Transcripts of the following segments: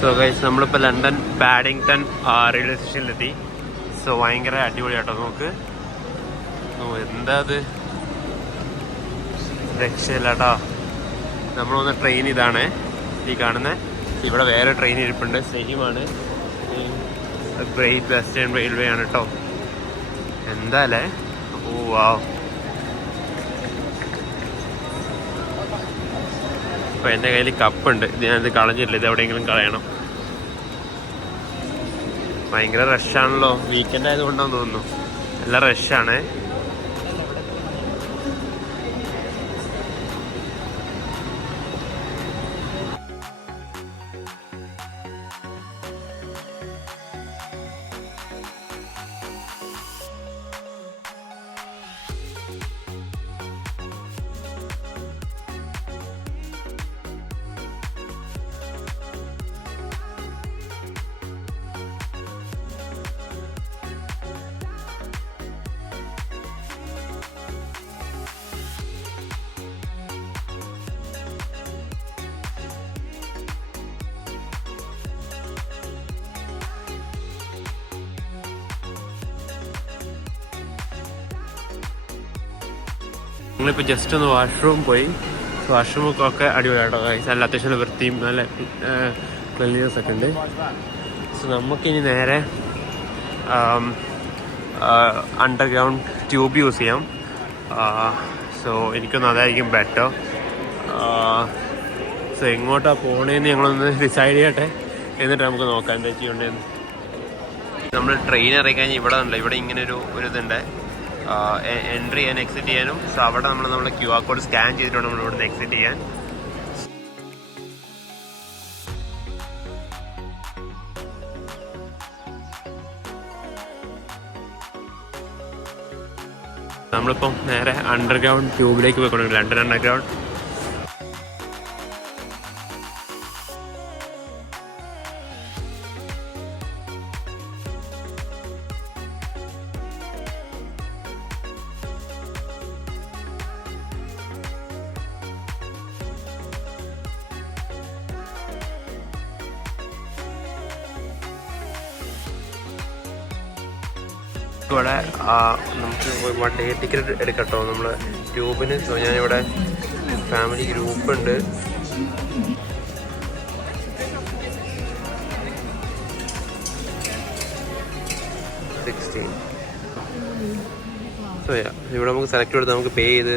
So guys നമ്മളിപ്പോൾ London പാഡിങ്ടൺ railway സ്റ്റേഷനിലെത്തി. So ഭയങ്കര അടിപൊളിയാട്ടോ. നോക്ക്, എന്താ അത്, രക്ഷയില്ലാട്ടോ. നമ്മളൊന്ന് ട്രെയിൻ ഇതാണ് ഈ കാണുന്നത്. ഇവിടെ വേറെ ട്രെയിൻ ഇരിപ്പുണ്ട്, സെയിമാണ്. ഗ്രേറ്റ് വെസ്റ്റേൺ റെയിൽവേ ആണ് കേട്ടോ. എന്താ അല്ലേ, ഓ വാവ്. അപ്പോൾ എൻ്റെ കയ്യിൽ കപ്പുണ്ട്, ഞാനിത് കളഞ്ഞില്ല, ഇത് എവിടെയെങ്കിലും കളയണം. ഭയങ്കര റഷാണല്ലോ, വീക്കെൻഡ് ആയതുകൊണ്ടാന്ന് തോന്നുന്നു, നല്ല റഷാണ്. ഞങ്ങളിപ്പോൾ ജസ്റ്റ് ഒന്ന് വാഷ്റൂം പോയി. വാഷ്റൂമൊക്കെ അടിപൊളിയാട്ടോ. നല്ല അത്യാവശ്യം വൃത്തിയും നല്ല ക്ലീനിനെസ് ഒക്കെ ഉണ്ട്. സോ നമുക്കിനി നേരെ അണ്ടർഗ്രൗണ്ട് ട്യൂബ് യൂസ് ചെയ്യാം. സോ എനിക്കൊന്ന് അതായിരിക്കും ബെറ്റർ. സോ എങ്ങോട്ടാണ് പോകണേന്ന് ഞങ്ങളൊന്ന് ഡിസൈഡ് ചെയ്യട്ടെ, എന്നിട്ട് നമുക്ക് നോക്കാം എന്താ ചെയ്യണ്ടേന്ന്. നമ്മൾ ട്രെയിൻ ഇറങ്ങിക്കഴിഞ്ഞാൽ ഇവിടെ ഉണ്ടല്ലോ, ഇവിടെ ഇങ്ങനെ ഒരു ഇതുണ്ട്, എൻട്രി ചെയ്യാൻ എക്സിറ്റ് ചെയ്യാനും. സോ അവിടെ നമ്മുടെ QR കോഡ് സ്കാൻ ചെയ്തിട്ടുണ്ട് നമ്മൾ ഇവിടുന്ന് എക്സിറ്റ് ചെയ്യാൻ. നമ്മളിപ്പം നേരെ അണ്ടർഗ്രൗണ്ട് ട്യൂബിലേക്ക് പോയിക്കൊണ്ടിരിക്കും, ലണ്ടൻ അണ്ടർഗ്രൗണ്ട്. ഇവിടെ നമുക്ക് 1 day ടിക്കറ്റ് എടുക്കട്ടോ നമ്മൾ ട്യൂബിന്. സോ ഞാനിവിടെ ഫാമിലി ഗ്രൂപ്പ് ഉണ്ട്. സോ ഇവിടെ നമുക്ക് സെലക്ട് ചെയ്ത് നമുക്ക് പേ ചെയ്ത്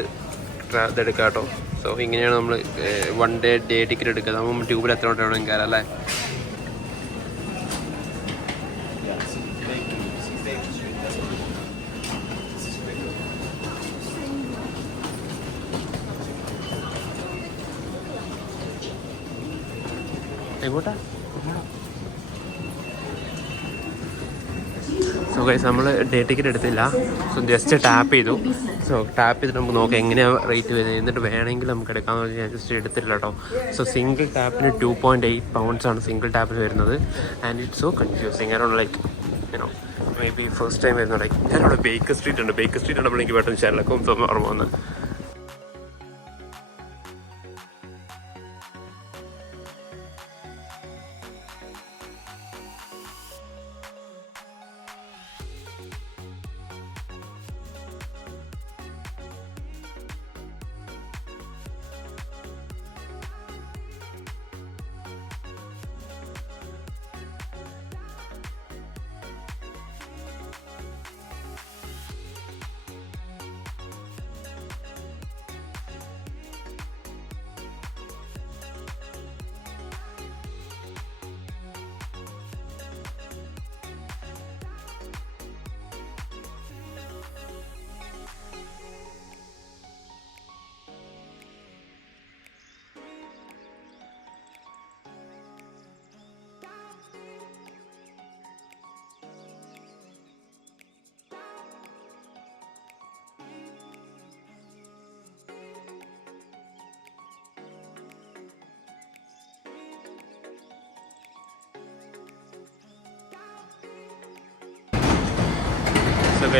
ഇതെടുക്കാം കേട്ടോ. സോ ഇങ്ങനെയാണ് നമ്മൾ 1 day ടിക്കറ്റ് എടുക്കുക. നമ്മൾ ട്യൂബിൽ എത്ര വേണമെങ്കിലും കയറാം അല്ലേ. എങ്ങോട്ടാ? സോ ഗൈസ് നമ്മൾ ഡേ ടിക്കറ്റ് എടുത്തില്ല. സോ ജസ്റ്റ് ടാപ്പ് ചെയ്തു. സോ ടാപ്പ് ചെയ്തിട്ട് നമുക്ക് നോക്കാം എങ്ങനെയാണ് റേറ്റ് വരുന്നത്, എന്നിട്ട് വേണമെങ്കിൽ നമുക്ക് എടുക്കാമെന്ന് വെച്ചാൽ ഞാൻ ജസ്റ്റ് എടുത്തില്ല കേട്ടോ. സോ സിംഗിൾ ടാപ്പിന് 2.8 pounds ആണ് സിംഗിൾ ടാപ്പിൽ വരുന്നത്. And it's so confusing. Around like you know may be first time വരുന്നത്. ലൈക്ക് ഞാനിവിടെ ബേക്കർ സ്ട്രീറ്റ് ഉണ്ട്, ബേക്കർ സ്ട്രീറ്റ് ആണ് എനിക്ക് പെട്ടെന്ന് ഷെർലക്കും ഓർമ്മ വന്ന്.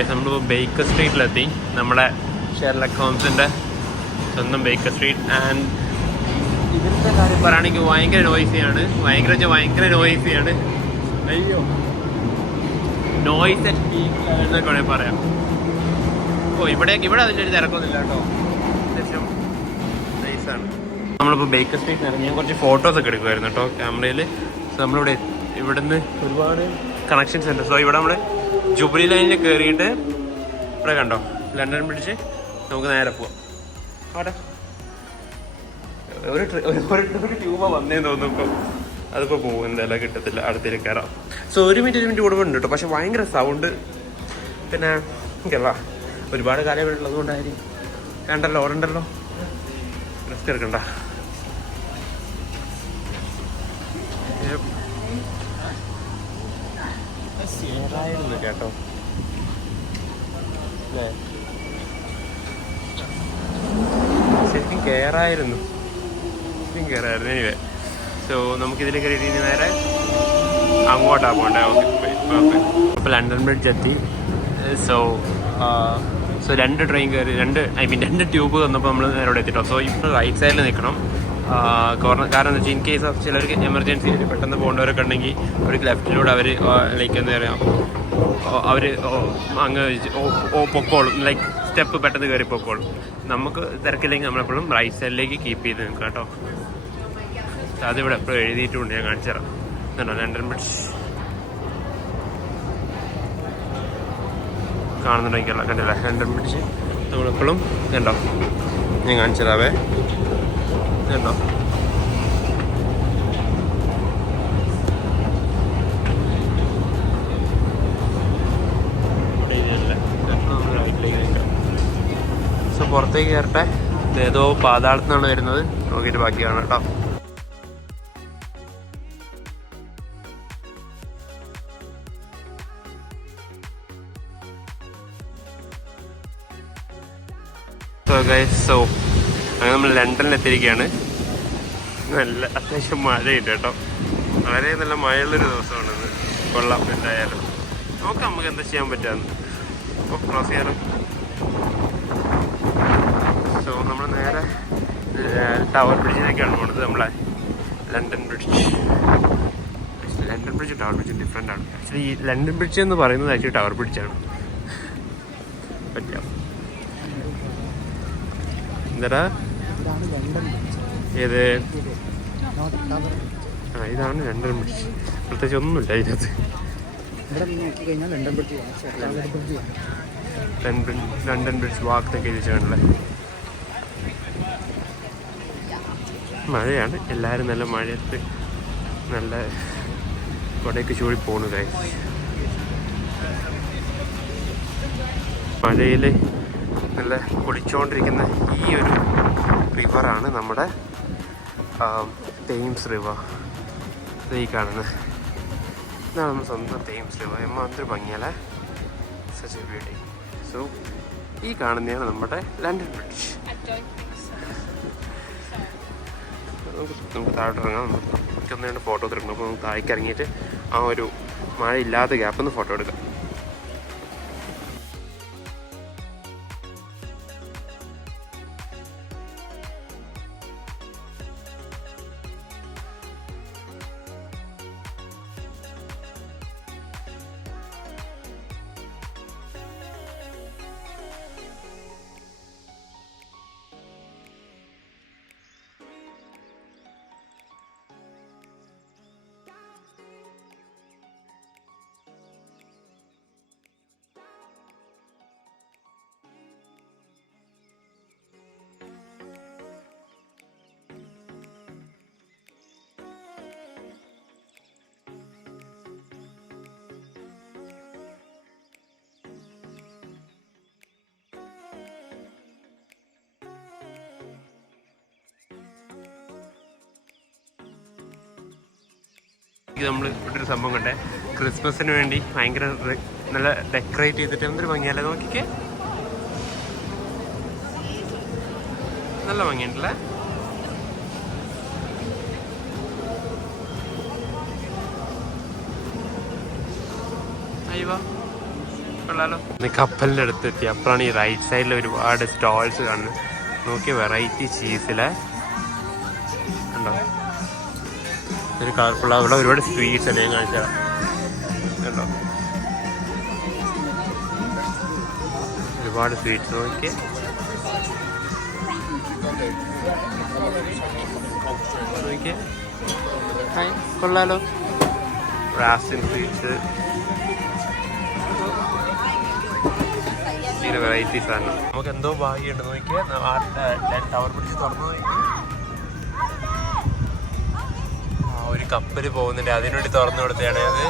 നമ്മളിപ്പോൾ ബേക്കർ സ്ട്രീറ്റിലെത്തി. നമ്മുടെ ഷെർലക് ഹോംസിൻ്റെ സ്വന്തം ബേക്കർ സ്ട്രീറ്റ്. ആൻഡ് ഇവിടുത്തെ കാര്യം പറയുകയാണെങ്കിൽ ഭയങ്കര നോയ്സിയാണ്. അയ്യോ, നോയ്സ് അറ്റ് പീക്ക് എന്നൊക്കെ വേണമെങ്കിൽ പറയാം. ഇവിടെ അതിൻ്റെ ഒരു തിരക്കൊന്നുമില്ല കേട്ടോ, അത്യാവശ്യം നൈസാണ്. നമ്മളിപ്പോൾ ബേക്കർ സ്ട്രീറ്റ് ഇറങ്ങി ഞാൻ കുറച്ച് ഫോട്ടോസൊക്കെ എടുക്കുമായിരുന്നു കേട്ടോ ക്യാമറയിൽ. സോ നമ്മളിവിടെ ഇവിടുന്ന് ഒരുപാട് കണക്ഷൻസ് ഉണ്ട്. സോ ഇവിടെ നമ്മൾ ജൂബിലി ലൈനിൽ കയറിയിട്ട് ഇവിടെ കണ്ടോ ലണ്ടൻ ബ്രിഡ്ജ്, നമുക്ക് നേരെ പോവാം. അവിടെ ഒരു ട്യൂബ് വന്നേന്ന് തോന്നുന്നു. ഇപ്പോൾ അതിപ്പോൾ പോകും, എന്തായാലും കിട്ടത്തില്ല, അടുത്തേക്ക് കയറാം. സോ 1 മിനിറ്റ് കൂടുമ്പോൾ ഉണ്ട് കേട്ടോ, പക്ഷെ ഭയങ്കര സൗണ്ട്. പിന്നെ കേരള ഒരുപാട് കാലം ഉള്ളത് കൊണ്ടായിരിക്കും. കണ്ടല്ലോ, ഓടണ്ടല്ലോ, റിസ്ക് എടുക്കണ്ട. കേട്ടോ അല്ലേ, ശരിക്കും കയറായിരുന്നു. എനിവേ, സോ നമുക്കിതിൽ കയറി നേരെ അങ്ങോട്ടാണ് പോകണ്ടേ. ഓക്കെ, അപ്പോൾ ലണ്ടൻ ബ്രിഡ്ജ് എത്തി. സോ 2 ട്രെയിൻ കയറി, 2 ട്യൂബ് വന്നപ്പോൾ നമ്മൾ നേരെ ഇവിടെ എത്തിട്ടോ. സോ ഇപ്പോൾ റൈറ്റ് സൈഡിൽ നിൽക്കണം. കാരണം എന്താ വെച്ചാൽ ഇൻ കേസ് ഓഫ് ചിലർക്ക് എമർജൻസി പെട്ടെന്ന് പോകേണ്ടവരൊക്കെ ഉണ്ടെങ്കിൽ അവർക്ക് ലെഫ്റ്റിലൂടെ അവർ ലൈക്ക് എന്താ പറയുക, അവർ അങ്ങ് പൊക്കോളും, ലൈക്ക് സ്റ്റെപ്പ് പെട്ടെന്ന് കയറി പൊക്കോളും. നമുക്ക് തിരക്കില്ലെങ്കിൽ നമ്മളെപ്പോഴും റൈറ്റ് സൈഡിലേക്ക് കീപ്പ് ചെയ്ത് നിൽക്കുക കേട്ടോ. അതിവിടെ എപ്പോഴും എഴുതിയിട്ടുമുണ്ട്, ഞാൻ കാണിച്ചു തരാം. ഇതുണ്ടോ ലണ്ടൻ ബ്രിഡ്ജ് കാണുന്നുണ്ടെങ്കിൽ കണ്ടില്ല, ലണ്ടൻ ബ്രിഡ്ജ് നമ്മളെപ്പോഴും ഇതുണ്ടോ, ഞാൻ കാണിച്ചു തരാവേ. ഇതുണ്ടോ, സോ പുറത്തേക്ക് കയറട്ടെ. ഏതോ പാതാളത്തിൽ നിന്നാണ് വരുന്നത്, നോക്കിയിട്ട് ബാക്കിയാണ് കേട്ടോ. സോ അങ്ങനെ നമ്മൾ ലണ്ടനിൽ എത്തിയിരിക്കുകയാണ്. നല്ല അത്യാവശ്യം മഴയുണ്ട് കേട്ടോ, വളരെ നല്ല മഴയുള്ളൊരു ദിവസമാണിത്. കൊള്ളാം, എന്തായാലും നോക്കാം നമുക്ക് എന്താ ചെയ്യാൻ പറ്റാന്ന്. അപ്പോൾ ക്രോസ് ചെയ്യാനും. സോ നമ്മൾ നേരെ ടവർ ബ്രിഡ്ജിലേക്കാണ് പോകുന്നത്. നമ്മളെ London bridge tower bridge different ആണ്. ആക്ച്വലി ഈ ലണ്ടൻ ബ്രിഡ്ജ് എന്ന് പറയുന്നത് ആക്ച്വലി ടവർ ബ്രിഡ്ജാണ്. പറ്റാം എന്താ ഏത്? ഇതാണ് ലണ്ടൻ ബ്രിഡ്ജ്. പ്രത്യേകിച്ച് ഒന്നുമില്ല ഇതിനകത്ത്. ലണ്ടൻ ബ്രിഡ്ജ് വാക്ക് എന്നൊക്കെ എഴുതിച്ചാണല്ലേ. മഴയാണ്, എല്ലാവരും നല്ല മഴയത്ത് നല്ല കൊടയൊക്കെ ചൂടി പോണു. മഴയിൽ നല്ല കുളിച്ചുകൊണ്ടിരിക്കുന്ന ഈ ഒരു റിവറാണ് നമ്മുടെ തേംസ് റിവർ. ഈ കാണുന്നത് ഇതാണ് നമ്മുടെ സ്വന്തം തേംസ് റിവർ. എന്തൊരു ഭംഗിയല്ലേ, സച്ച് എ ബ്യൂട്ടി. സോ ഈ കാണുന്നതാണ് നമ്മുടെ ലണ്ടൻ ബ്രിഡ്ജ്. നമുക്ക് താഴോട്ട് ഇറങ്ങാം. നമുക്ക് 1-2 ഫോട്ടോസ് എടുക്കണം. അപ്പോൾ നമുക്ക് താഴേക്ക് ഇറങ്ങിയിട്ട് ആ ഒരു മഴ ഇല്ലാത്ത ഗ്യാപ്പിൽ നിന്ന് ഫോട്ടോ എടുക്കാം. ഇത് നമ്മൾ ഇവിടെ ഒരു സംഭവം കണ്ടേ, ക്രിസ്മസിന് വേണ്ടി ഭയങ്കര നല്ല ഡെക്കറേറ്റ് ചെയ്തിട്ട് എന്തൊരു ഭംഗിയല്ലേ, നോക്കിക്കേ, നല്ല ഭംഗിയുണ്ടല്ലേ. അയ്യോ കൊള്ളാലോ. കപ്പലിൻ്റെ അടുത്തെത്തി. അപ്പോഴാണ് ഈ റൈറ്റ് സൈഡിൽ ഒരുപാട് സ്റ്റോൾസ് കാണുന്നത്. നോക്കിയ വെറൈറ്റി ചീസിലെ ഉണ്ടോ? ഒരു കളർഫുൾ അവിടെ ഒരുപാട് സ്വീറ്റ്സ് അല്ലേ ഞാൻ കാണിച്ചാൽ ഉണ്ടോ? ഒരുപാട് സ്വീറ്റ്സ് നോക്കി. കൊള്ളാലോ. റാസിൻ സ്വീറ്റ്സ്, ഇങ്ങനെ വെറൈറ്റീസ് ആണ്. നമുക്ക് എന്തോ ഭാഗ്യമുണ്ട് നോക്കിയാൽ ടവർ പിടിച്ച് തുറന്നു നോക്കിയാൽ ഒരു കപ്പൽ പോകുന്നുണ്ട്, അതിനുവേണ്ടി തുറന്നു കൊടുത്തതാണ് അത്.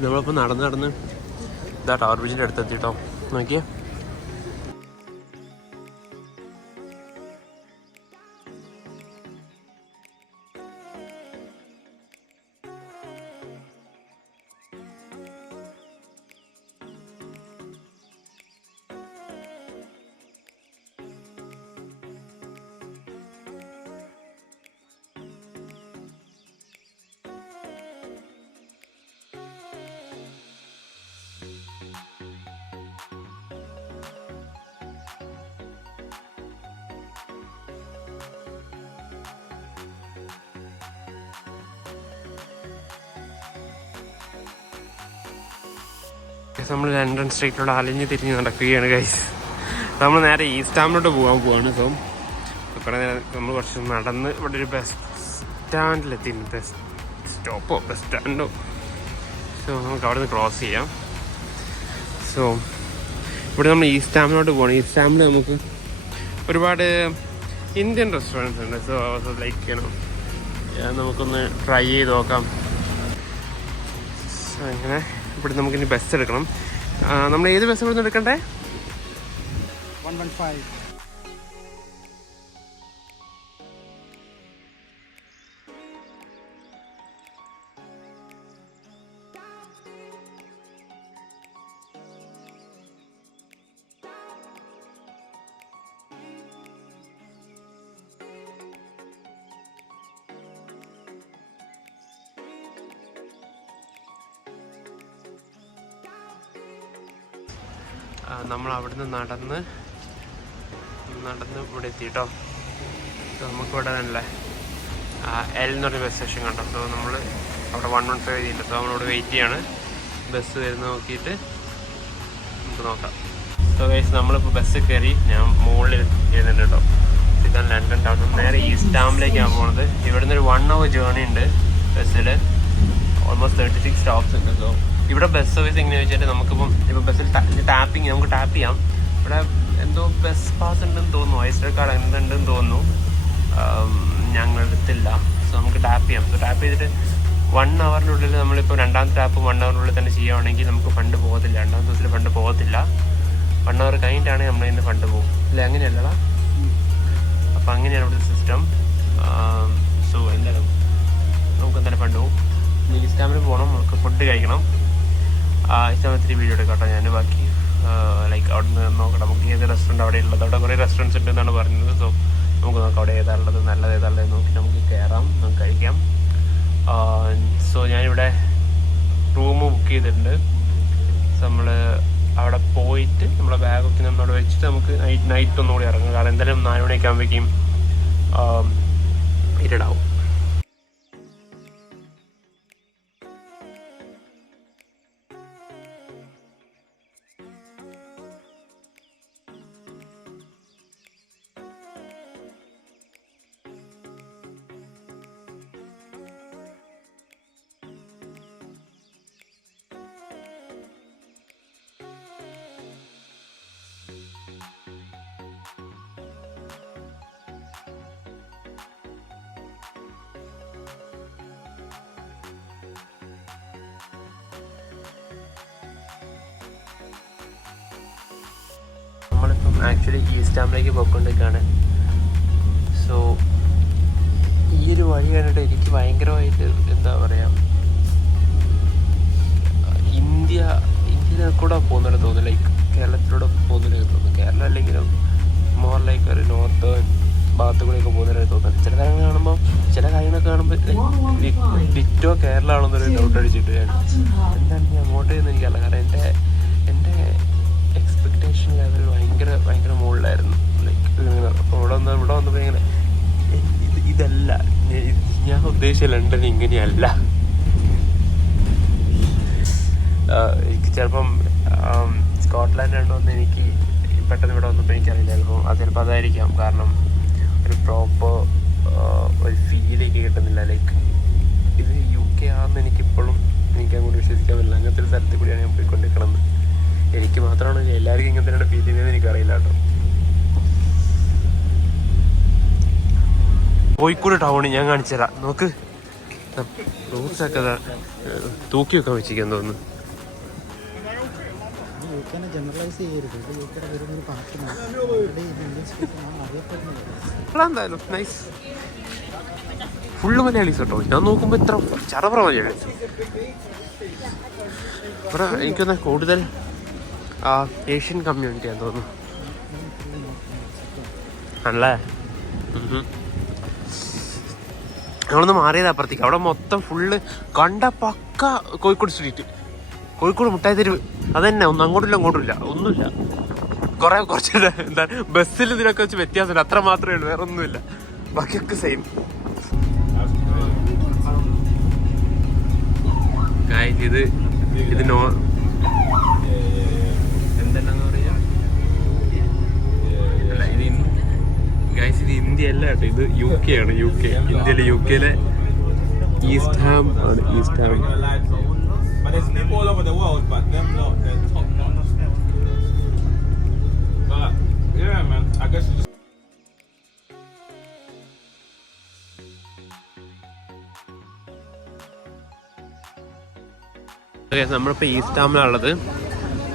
നമ്മളിപ്പോൾ നടന്ന് ഇതാ ടവർ ബ്രിഡ്ജിൻ്റെ അടുത്തെത്തിട്ടോ. നോക്കിയേ, നമ്മൾ ലണ്ടൻ സ്ട്രീറ്റിലൂടെ അലിഞ്ഞ് തിരിഞ്ഞ് നടക്കുകയാണ് ഗൈസ്. നമ്മൾ നേരെ ഈസ്റ്റ് ഹാമിലോട്ട് പോവാണ്. സോ കുറേ നേരം നമ്മൾ കുറച്ച് നടന്ന് ഇവിടെ ഒരു ബസ് സ്റ്റാൻഡിലെത്തി. ബസ് സ്റ്റാൻഡോ. സോ നമുക്ക് അവിടെ നിന്ന് ക്രോസ് ചെയ്യാം. സോ ഇവിടെ നമ്മൾ ഈസ്റ്റ് ഹാമിലോട്ട് പോകണം. ഈസ്റ്റ് ഹാമിൽ നമുക്ക് ഒരുപാട് ഇന്ത്യൻ റെസ്റ്റോറൻറ്റ്സ് ഉണ്ട്. സോ ലൈക്ക് നമുക്കൊന്ന് ട്രൈ ചെയ്ത് നോക്കാം. സോ ഇങ്ങനെ ഇവിടെ നമുക്കിനി ബസ് എടുക്കണം. നമ്മൾ ഏത് ബസ് ഇവിടെ നിന്ന് എടുക്കണ്ടേ? 115. നമ്മൾ അവിടുന്ന് നടന്ന് ഇവിടെ എത്തിയിട്ടോ. നമുക്കിവിടെ തന്നെ എൽ എന്ന് പറഞ്ഞ ബസ് സ്റ്റേഷൻ കണ്ടോ. സോ നമ്മൾ അവിടെ 115 എഴുതിയിട്ടുണ്ട്. സോ നമ്മളിവിടെ വെയിറ്റ് ചെയ്യാണ് ബസ് വരുന്നത് നോക്കിയിട്ട് നമുക്ക് നോക്കാം. സോ ഗൈസ് നമ്മളിപ്പോൾ ബസ് കയറി. ഞാൻ മുകളിൽ ഇരുന്നുണ്ട് കേട്ടോ. ഇതാണ് ലണ്ടൻ ടൗൺ. നേരെ ഈസ്റ്റ് ഹാമിലേക്കാണ് പോകുന്നത്. ഇവിടുന്ന് ഒരു 1 hour ജേർണി ഉണ്ട് ബസ്സിൽ. ഓൾമോസ്റ്റ് 36 സ്റ്റോപ്സ് ഉണ്ട്. സോ ഇവിടെ ബസ് സർവീസ് എങ്ങനെയാ വെച്ചിട്ട് നമുക്കിപ്പം ഇപ്പോൾ ബസ്സിൽ ടാപ്പിങ് നമുക്ക് ടാപ്പ് ചെയ്യാം. ഇവിടെ എന്തോ ബസ് പാസ് ഉണ്ടെന്ന് തോന്നുന്നു, ഐസ്റ്റർ കാർഡ് എന്തുണ്ടെന്ന് തോന്നുന്നു. ഞങ്ങളുടെ അടുത്തില്ല. സോ നമുക്ക് ടാപ്പ് ചെയ്യാം. സോ ടാപ്പ് ചെയ്തിട്ട് 1 hourനുള്ളിൽ നമ്മളിപ്പോൾ രണ്ടാമത്തെ ടാപ്പ് 1 hourനുള്ളിൽ തന്നെ ചെയ്യുകയാണെങ്കിൽ നമുക്ക് ഫണ്ട് പോകത്തില്ല. രണ്ടാമത്തെ ദിവസത്തിൽ ഫണ്ട് പോകത്തില്ല. 1 hour കഴിഞ്ഞിട്ടാണെങ്കിൽ നമ്മൾ ഇന്ന് ഫണ്ട് പോകും. അല്ലേ? അങ്ങനെയല്ലടാ. അപ്പം അങ്ങനെയാണ് ഇവിടുത്തെ സിസ്റ്റം. സോ എന്തായാലും നമുക്ക് എന്തായാലും ഫണ്ട് പോകും. ഈസ്റ്റ് ഹാമിൽ പോകണം, നമുക്ക് ഫുഡ് കഴിക്കണം. ഇഷ്ടമൊത്തിരി വീഡിയോ എടുക്കാം കേട്ടോ. ഞാൻ ബാക്കി ലൈക്ക് അവിടെ നിന്ന് നോക്കണം നമുക്ക് ഏത് റെസ്റ്റോറൻറ്റ് അവിടെ ഉള്ളത്. അവിടെ കുറേ റെസ്റ്റോറൻറ്റ്സ് ഉണ്ടെന്നാണ് പറഞ്ഞത്. സോ നമുക്ക് നോക്കാം അവിടെ ഏതാണുള്ളത്, നല്ലത് ഏതാണുള്ളത് നോക്കി നമുക്ക് കയറാം, നമുക്ക് കഴിക്കാം. സോ ഞാനിവിടെ റൂം ബുക്ക് ചെയ്തിട്ടുണ്ട്. നമ്മൾ അവിടെ പോയിട്ട് നമ്മളെ ബാഗൊക്കെ നമ്മളവിടെ വെച്ചിട്ട് നമുക്ക് നൈറ്റ് ഒന്നുകൂടി ഇറങ്ങും. കാരണം എന്തായാലും 4 മണിയൊക്കെ ആകുമ്പോഴേക്കും ഇരുടാവും. നമ്മളിപ്പം ആക്ച്വലി ഈസ്റ്റ് ഹാമിലേക്ക് പോയിക്കൊണ്ടിരിക്കുകയാണ്. സോ ഈ ഒരു വഴി കണ്ടിട്ട് എനിക്ക് ഭയങ്കരമായിട്ട് എന്താ പറയുക, ഇന്ത്യയിലെ കൂടെ പോകുന്നൊരു തോന്നുന്നു. ലൈക്ക് കേരളത്തിലൂടെ പോകുന്നൊരു തോന്നുന്നു. കേരളം അല്ലെങ്കിലും മോർ ലൈക്ക് ഒരു നോർത്തേൺ ഭാഗത്തു കൂടെയൊക്കെ പോകുന്നൊരു തോന്നുന്നു. ചില കാര്യങ്ങളൊക്കെ കാണുമ്പോൾ ഡിറ്റോ കേരളം ആണെന്നൊരു ഡൗട്ട് അടിച്ചിട്ട് എന്താണ് ഞാൻ അങ്ങോട്ട് ചെയ്യുന്നത് എനിക്കല്ല. കാരണം എൻ്റെ എക്സ്പെക്ടേഷൻ ലെവൽ ഭയങ്കര മുകളിലായിരുന്നു. ലൈക്ക് അപ്പോൾ ഇവിടെ വന്നപ്പോൾ ഇങ്ങനെ ഇതല്ല ഞാൻ ഉദ്ദേശിച്ച ലണ്ടൻ ഇങ്ങനെയല്ല. എനിക്ക് ചിലപ്പം സ്കോട്ട്ലാൻഡ് ഉണ്ടോയെന്ന് എനിക്ക് പെട്ടെന്ന് ഇവിടെ വന്നപ്പോൾ എനിക്കറിയില്ല. ചിലപ്പോൾ അതായിരിക്കാം. കാരണം ഒരു പ്രോപ്പർ ഒരു ഫീലേക്ക് കിട്ടുന്നില്ല. ലൈക്ക് ഇത് UK ആണെന്ന് എനിക്കിപ്പോഴും അങ്ങോട്ട് വിശ്വസിക്കാൻ പറ്റില്ല. അങ്ങനത്തെ ഒരു സ്ഥലത്തിൽ കൂടിയാണ് ഞാൻ പോയിക്കൊണ്ടിരിക്കണമെന്ന്. എനിക്ക് മാത്രമാണ്, എല്ലാവർക്കും ഇങ്ങനത്തെ ഫീൽ ചെയ്യുന്നതെന്ന് എനിക്കറിയില്ല കേട്ടോ. കോഴിക്കോട് ടൗണ് ഞാൻ കാണിച്ചു തരാം. നോക്ക്, റൂട്ട്സൊക്കെ തൂക്കി വെക്കാൻ വെച്ചിരിക്കാൻ തോന്നുന്നു. എന്തായാലും നൈസ്, ഫുള്ള് മലയാളീസ് കേട്ടോ. ഞാൻ നോക്കുമ്പോൾ ഇത്ര ചറപറ മലയാളീസ് ഇവിടെ. എനിക്കൊന്ന് കൂടുതൽ ഏഷ്യൻ കമ്മ്യൂണിറ്റിയാന്ന് തോന്നുന്നു. ആണല്ലേ? ഞങ്ങളൊന്ന് മാറിയത് അപ്പുറത്തേക്ക്. അവിടെ മൊത്തം ഫുള്ള് കണ്ട പക്ക കോഴിക്കോട് സ്ട്രീറ്റ്, കോഴിക്കോട് മുട്ടായി തെരുവ്. അതന്നെ, ഒന്നും അങ്ങോട്ടില്ല ഇങ്ങോട്ടില്ല, ഒന്നുമില്ല. കുറച്ച് എന്താണ് ബസ്സിൽ ഇതിനൊക്കെ വെച്ച് വ്യത്യാസമില്ല, അത്ര മാത്രമേ ഉള്ളൂ, വേറെ ഒന്നുമില്ല. ബാക്കിയൊക്കെ സെയിം. ഇത് എന്തെല്ലാന്ന് പറയാ, അല്ല ഇത് ഗൈസ്, ഇത് ഇന്ത്യ അല്ല കേട്ടോ, ഇത് UK ആണ്. ഇന്ത്യയിലെ UKയിലെ ഈസ്റ്റ് ഹാം ആണ്. East Ham. But there's people all over the world, but them not the top notch. But yeah, man, I guess you just. നമ്മളിപ്പോൾ ഈസ്റ്റ് ഹാമിലാണുള്ളത്.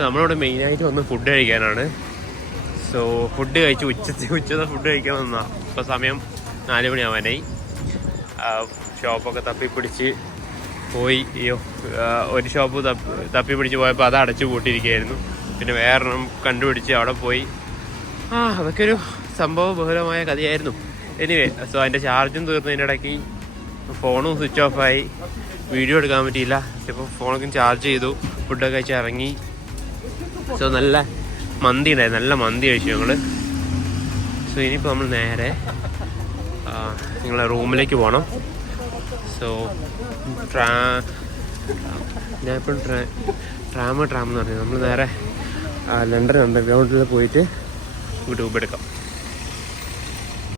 നമ്മളിവിടെ മെയിനായിട്ട് വന്ന് ഫുഡ് കഴിക്കാനാണ്. സോ ഫുഡ് കഴിച്ച് ഉച്ചത്തെ ഫുഡ് കഴിക്കാൻ വന്നതാണ്. ഇപ്പോൾ സമയം 4 മണിയാവാനായി. ഷോപ്പൊക്കെ തപ്പിപ്പിടിച്ച് പോയി. ഒരു ഷോപ്പ് തപ്പിപ്പിടിച്ച് പോയപ്പോൾ അത് അടച്ചു പൂട്ടിയിരിക്കുകയായിരുന്നു. പിന്നെ വേറൊരെണ്ണം കണ്ടുപിടിച്ച് അവിടെ പോയി. അതൊക്കെ ഒരു സംഭവ ബഹുലമായ കഥയായിരുന്നു. എനിവേ, സോ അതിൻ്റെ ചാർജും തീർന്നതിൻ്റെ ഇടയ്ക്ക് ഫോണും സ്വിച്ച് ഓഫായി, വീഡിയോ എടുക്കാൻ പറ്റിയില്ല. ഇപ്പോൾ ഫോണൊക്കെ ചാർജ് ചെയ്തു, ഫുഡൊക്കെ കഴിച്ച് ഇറങ്ങി. സോ നല്ല മന്തി ഉണ്ടായിരുന്നു, നല്ല മന്തി കഴിച്ചു ഞങ്ങൾ. സോ ഇനിയിപ്പോൾ നമ്മൾ നേരെ നിങ്ങളെ റൂമിലേക്ക് പോകണം. സോ ഞാൻ എപ്പോഴും ട്രാം എന്ന് പറഞ്ഞത് നമ്മൾ നേരെ ലണ്ടൻ അണ്ടർഗ്രൗണ്ടിൽ പോയിട്ട് യൂട്യൂബ് എടുക്കാം.